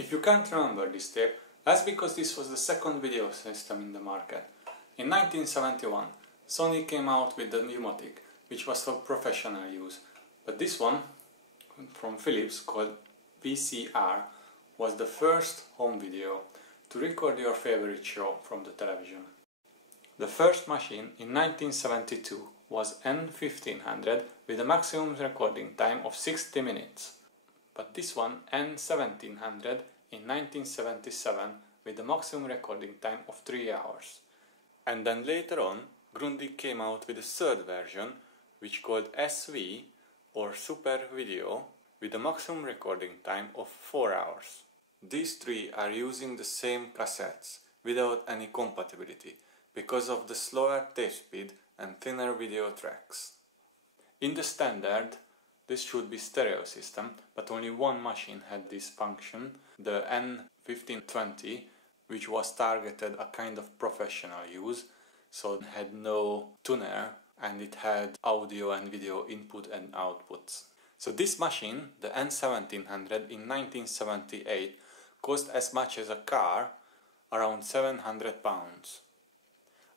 If you can't remember this tape, that's because this was the second video system in the market. In 1971, Sony came out with the Pneumatic, which was for professional use, but this one, from Philips, called VCR, was the first home video to record your favorite show from the television. The first machine in 1972 was N1700 with a maximum recording time of 60 minutes. But this one, N1700, in 1977 with a maximum recording time of 3 hours. And then later on, Grundig came out with a third version, which called SV or Super Video, with a maximum recording time of 4 hours. These three are using the same cassettes without any compatibility because of the slower tape speed and thinner video tracks. In the standard, this should be stereo system, but only one machine had this function, the N1520, which was targeted a kind of professional use, so it had no tuner and it had audio and video input and outputs. So this machine, the N1700 in 1978, cost as much as a car, around £700.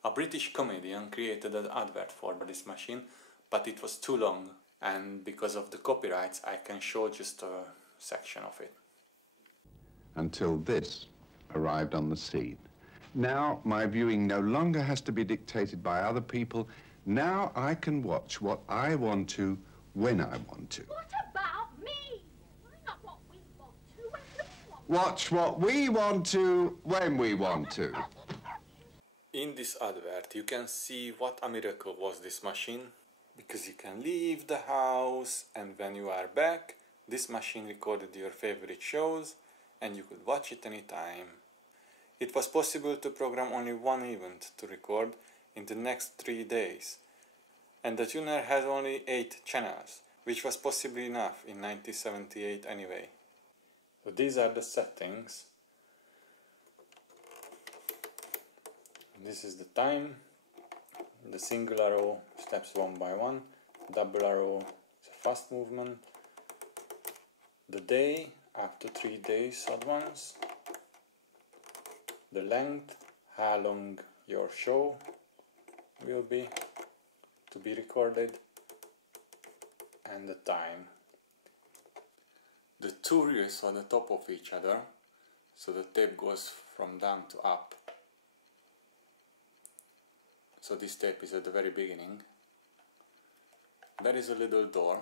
A British comedian created an advert for this machine, but it was too long, and because of the copyrights I can show just a section of it. Until this arrived on the scene. Now my viewing no longer has to be dictated by other people. Now I can watch what I want to, when I want to. What about me? Why not what we want to, when we want to? Watch what we want to, when we want to. In this advert you can see what a miracle was this machine, because you can leave the house and when you are back, this machine recorded your favorite shows and you could watch it anytime. It was possible to program only one event to record in the next 3 days, and the tuner has only 8 channels, which was possibly enough in 1978 anyway. So these are the settings. This is the time. The single arrow steps one by one, double arrow is a fast movement, the day up to 3 days at once, the length, how long your show will be to be recorded, and the time. The two reels are on the top of each other, so the tape goes from down to up. So this tape is at the very beginning. There is a little door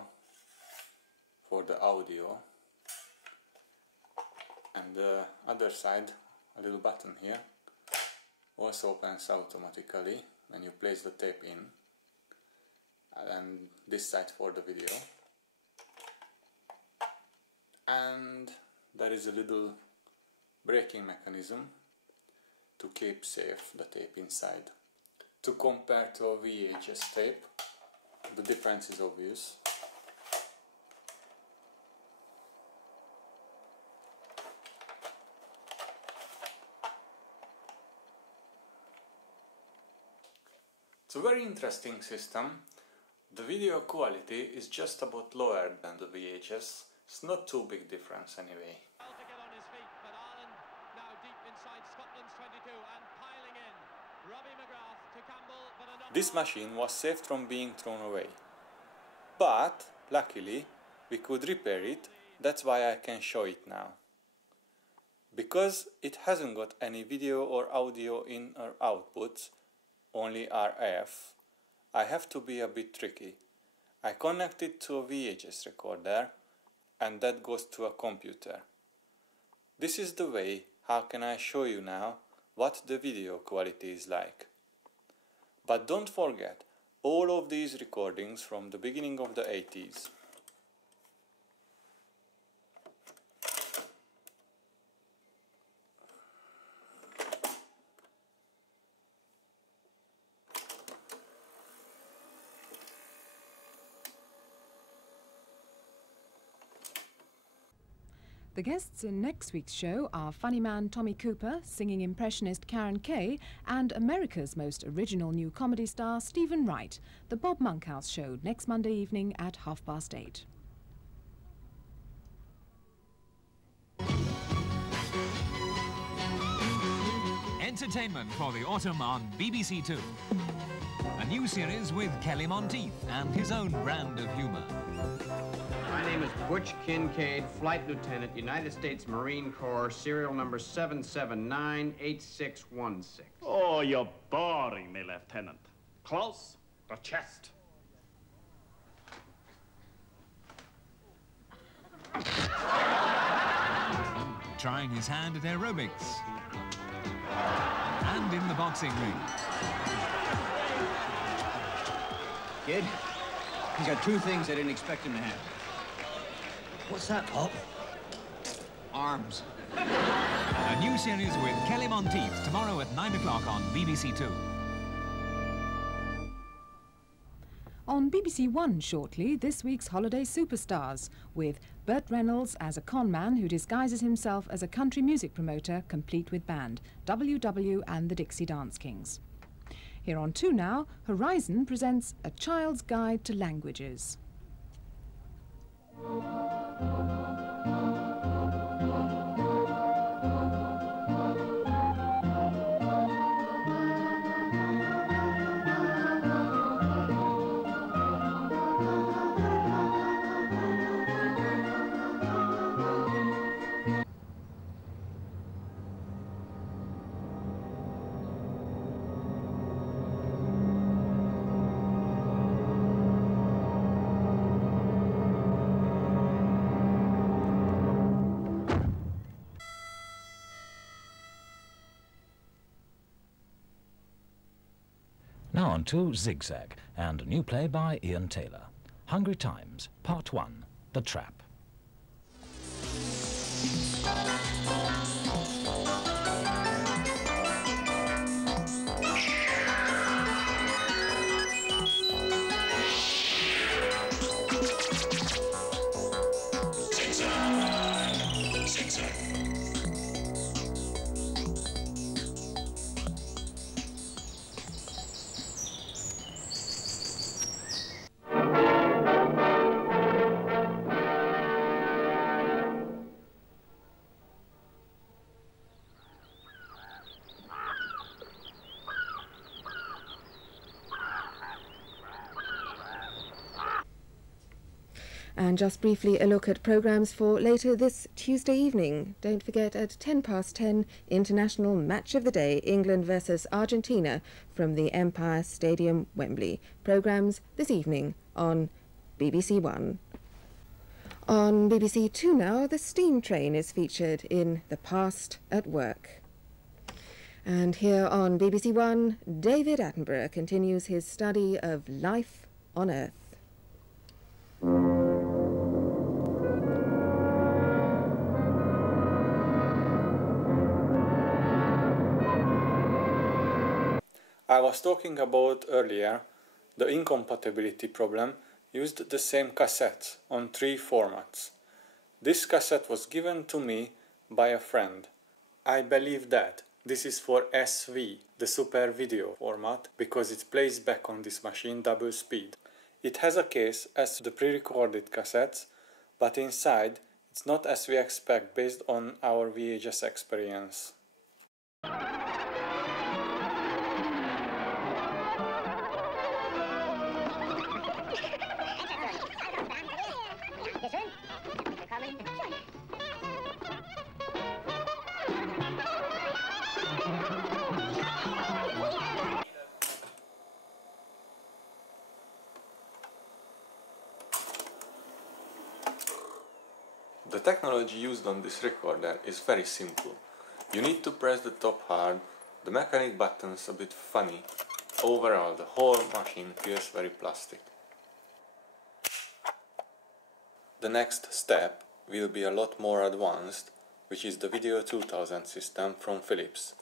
for the audio, and the other side, a little button here, also opens automatically when you place the tape in, and this side for the video. And there is a little braking mechanism to keep safe the tape inside. To compare to a VHS tape, the difference is obvious. It's a very interesting system. The video quality is just about lower than the VHS. It's not too big difference anyway. This machine was saved from being thrown away. But, luckily, we could repair it, that's why I can show it now. Because it hasn't got any video or audio in or outputs, only RF, I have to be a bit tricky. I connect it to a VHS recorder, and that goes to a computer. This is the way how can I show you now what the video quality is like. But don't forget all of these recordings from the beginning of the 80s. The guests in next week's show are funny man Tommy Cooper, singing impressionist Karen Kay, and America's most original new comedy star Stephen Wright. The Bob Monkhouse Show next Monday evening at 8:30. Entertainment for the autumn on BBC Two. A new series with Kelly Monteith and his own brand of humour. My name is Butch Kincaid, Flight Lieutenant, United States Marine Corps, serial number 7798616. Oh, you're boring me, Lieutenant. Close the chest. Trying his hand at aerobics. And in the boxing ring. Kid, he's got two things I didn't expect him to have. What's that, Pop? Arms. A new series with Kelly Monteith tomorrow at 9 o'clock on BBC Two. On BBC One shortly, this week's Holiday Superstars, with Burt Reynolds as a con man who disguises himself as a country music promoter, complete with band, WW and the Dixie Dance Kings. Here on 2 now, Horizon presents A Child's Guide to Languages. Now on to Zigzag, and a new play by Ian Taylor. Hungry Times, Part 1, The Trap. And just briefly a look at programmes for later this Tuesday evening. Don't forget at 10:10, International Match of the Day, England versus Argentina from the Empire Stadium, Wembley. Programmes this evening on BBC One. On BBC Two now, the steam train is featured in The Past at Work. And here on BBC One, David Attenborough continues his study of life on Earth. I was talking about earlier, the incompatibility problem used the same cassettes on 3 formats. This cassette was given to me by a friend. I believe that this is for SV, the Super Video format, because it plays back on this machine double speed. It has a case as the pre-recorded cassettes, but inside it's not as we expect based on our VHS experience. The technology used on this recorder is very simple. You need to press the top hard, the mechanic buttons a bit funny. Overall, the whole machine feels very plastic. The next step will be a lot more advanced, which is the Video 2000 system from Philips.